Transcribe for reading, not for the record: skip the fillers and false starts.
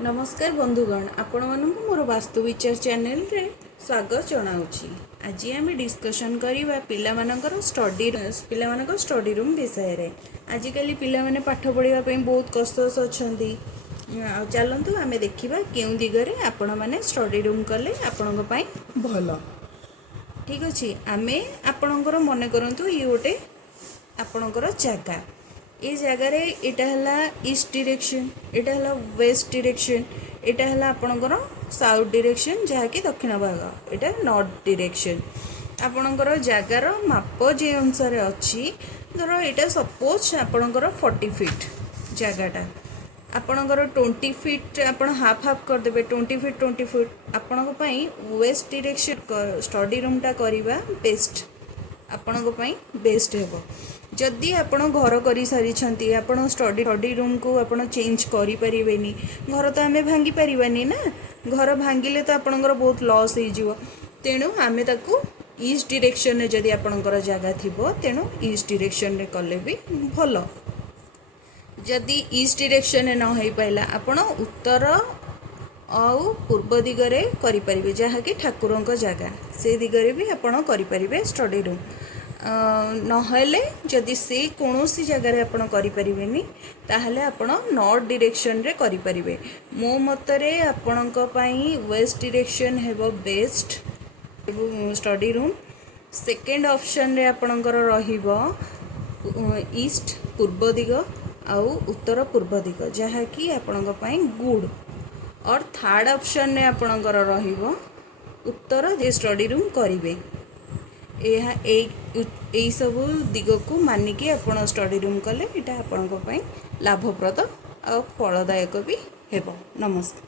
नमस्कार बंधुगण आपण मानक मोर वास्तु विचार चैनल रे स्वागत जनाऊँगी। आज आम डिस्कसन करवा पिलामानकर स्टडी रूम विषय रे। आजिकल पिला माने पाठ पढ़ा बहुत कष्टस अच्छा। चलतु आम देखा क्यों दिगरे आपण मैंने स्टडी रूम कले आपण भल ठीक अच्छे। आम आपणकर मन करूँ ये गोटे आपणकर जगह ये जगार यहाँ ईस्ट डायरेक्शन यहाँ वेस्ट डायरेक्शन यहाँ आपणकर साउथ डायरेक्शन जहाँकि दक्षिण भाग यहाँ नॉर्थ डायरेक्शन आपणकर जगार माप जे अनुसार अच्छी धर यहाँ सपोज आपणकर 40 फीट जगटा आपणकर 20 फीट आप हाफ हाफ करदे 20 फीट 20 फीट आपण वेस्ट डायरेक्शन स्टडी रूमटा करवा बेस्ट आपण बेस्ट हेबो। जदि आपण घर कर सारी आपण स्टडी रूम को आपण चेंज करि परिबेनी घर तो आमे भांगी परिबानी ना घर भांगिले तो आपणकर बहुत लॉस हो जिवो। तेणु आमे ताकू ईस्ट डायरेक्शन रे जदि आपणकर जगह थिबो तेणु ईस्ट डायरेक्शन रे कले भी भलो। जदि ईस्ट डायरेक्शन रे न होई पाइला आपण उत्तर आउ पूर्व दिगरे करि परिबे जहाँकि ठाकुरंक जगह से दिगरे भी आपण करि परिबे स्टडी रूम। नहले जदि से कौन सी जगह आपण करि परिबेनी ताहले आपण नॉर्थ डायरेक्शन रे करि परिबे। मो मतरे आपणक पई वेस्ट डायरेक्शन हेबो best study room. Second option रे आपणकर रहिबो ईस्ट पूर्व दिग आउ उत्तर पूर्व दिग जहाँकि आपणक पई गुड। और थर्ड ऑप्शन ने आपणकर रहिबो उत्तर जे स्टडी रूम करिवे यही सब दिग को मानिकी आपण स्टडी रूम कले इटा आपणक पई लाभप्रद और फलदायक भी हेबो। नमस्कार।